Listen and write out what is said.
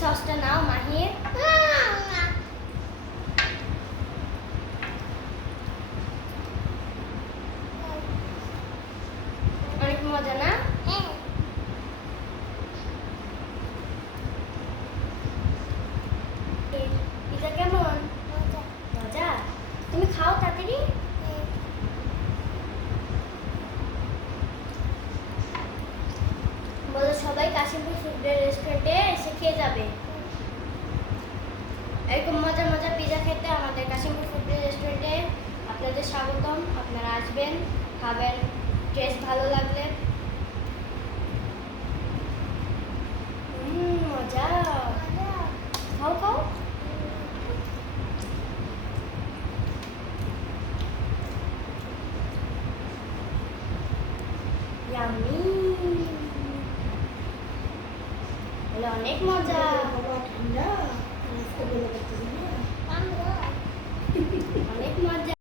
সসটা নাও মাহির। অনেক মজা না? পিজা কেমন? মজা। তুমি খাও তাড়াতাড়ি। বলো সবাই কাশিমপুর ফুড রেস্টুরেন্টে এসে খেয়ে যাবে। এরকম মজা মজা পিজা খেতে আমাদের কাশিমপুর ফুড রেস্টুরেন্টে আপনাদের স্বাগতম। আপনারা আসবেন, খাবেন, টেস্ট ভালো লাগলে। মজা। খাও খাও। ইয়াম্মি। অনেক মজা। ঠান্ডা।